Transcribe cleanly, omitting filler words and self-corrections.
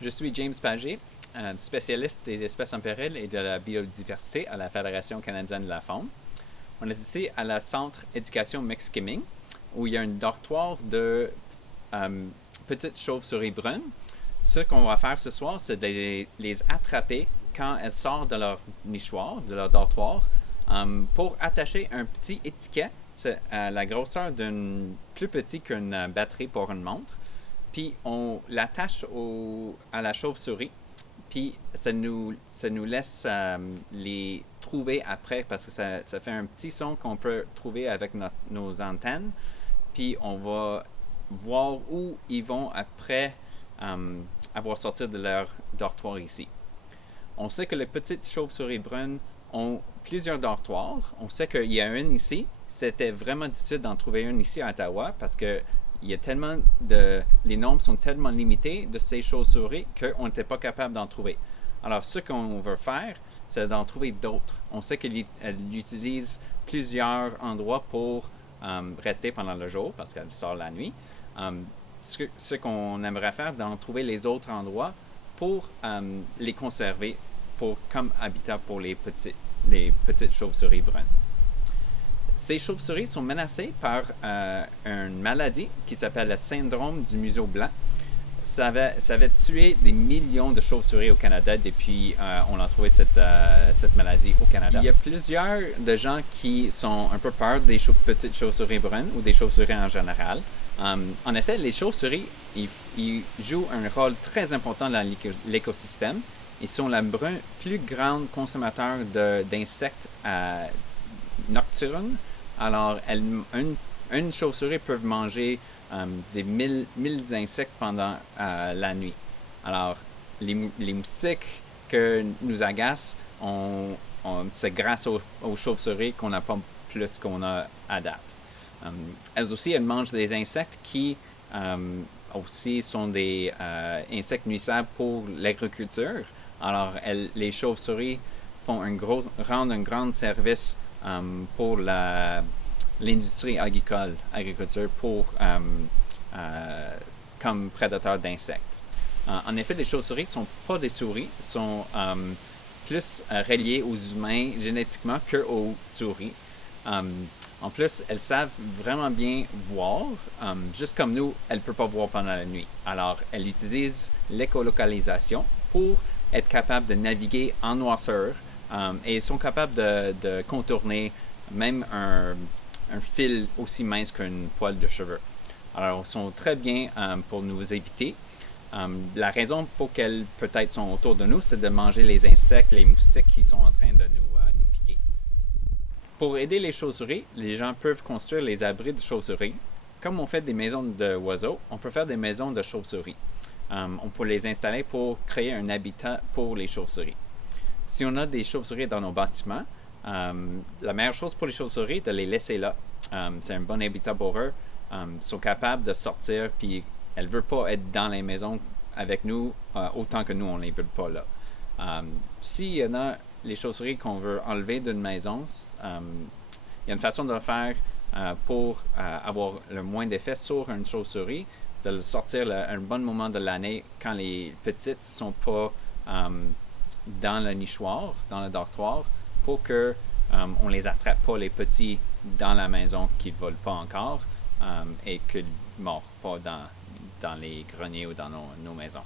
Je suis James Pagé, spécialiste des espèces en péril et de la biodiversité à la Fédération canadienne de la faune. On est ici à la Centre Éducation McSkimming, où il y a un dortoir de petites chauves-souris brunes. Ce qu'on va faire ce soir, c'est de les attraper quand elles sortent de leur nichoir, de leur dortoir, pour attacher un petit étiquet. C'est à la grosseur d'une plus petite qu'une batterie pour une montre. Puis on l'attache à la chauve-souris. Puis ça nous laisse les trouver après parce que ça fait un petit son qu'on peut trouver avec nos antennes. Puis on va voir où ils vont après avoir sorti de leur dortoir ici. On sait que les petites chauves-souris brunes ont plusieurs dortoirs. On sait qu'il y a une ici. C'était vraiment difficile d'en trouver une ici à Ottawa parce que il y a tellement les nombres sont tellement limités de ces chauves-souris qu'on n'était pas capable d'en trouver. Alors, ce qu'on veut faire, c'est d'en trouver d'autres. On sait qu'elle utilise plusieurs endroits pour rester pendant le jour parce qu'elle sort la nuit. Ce qu'on aimerait faire, d'en trouver les autres endroits pour les conserver comme habitat pour les petites chauves-souris brunes. Ces chauves-souris sont menacées par une maladie qui s'appelle le syndrome du museau blanc. Ça avait tué des millions de chauves-souris au Canada depuis on a trouvé cette maladie au Canada. Il y a plusieurs de gens qui sont un peu peur des petites chauves-souris brunes ou des chauves-souris en général. En effet, les chauves-souris, ils jouent un rôle très important dans l'écosystème. Ils sont la plus grande consommateur d'insectes nocturnes. Alors, une chauve-souris peut manger des mille insectes pendant la nuit. Alors, les moustiques que nous agacent, c'est grâce aux chauves-souris qu'on n'a pas plus qu'on a à date. Elles aussi, elles mangent des insectes qui aussi sont des insectes nuisables pour l'agriculture. Alors, les chauves-souris rendent un grand service pour l'industrie agriculture comme prédateurs d'insectes. En effet, les chauves-souris ne sont pas des souris, sont plus reliées aux humains génétiquement qu'aux souris. En plus, elles savent vraiment bien voir. Juste comme nous, elles ne peuvent pas voir pendant la nuit. Alors, elles utilisent l'écolocalisation pour être capables de naviguer en noirceur et sont capables de contourner même un fil aussi mince qu'une poêle de cheveux. Alors, ils sont très bien pour nous éviter. La raison pour qu'elles peut-être sont autour de nous, c'est de manger les insectes, les moustiques qui sont en train de nous piquer. Pour aider les chauves-souris, les gens peuvent construire les abris de chauves-souris. Comme on fait des maisons d'oiseaux, on peut faire des maisons de chauves-souris. On peut les installer pour créer un habitat pour les chauves-souris. Si on a des chauves-souris dans nos bâtiments, la meilleure chose pour les chauves-souris est de les laisser là. C'est un bon habitat pour eux. Ils sont capables de sortir, puis elles ne veulent pas être dans les maisons avec nous autant que nous, on ne les veut pas là. S'il y en a les chauves-souris qu'on veut enlever d'une maison, il y a une façon de le faire pour avoir le moins d'effet sur une chauve-souris, de le sortir à un bon moment de l'année quand les petites ne sont pas dans le nichoir, dans le dortoir, pour que on les attrape pas les petits dans la maison qui ne volent pas encore et qu'ils ne mordent pas dans les greniers ou dans nos maisons.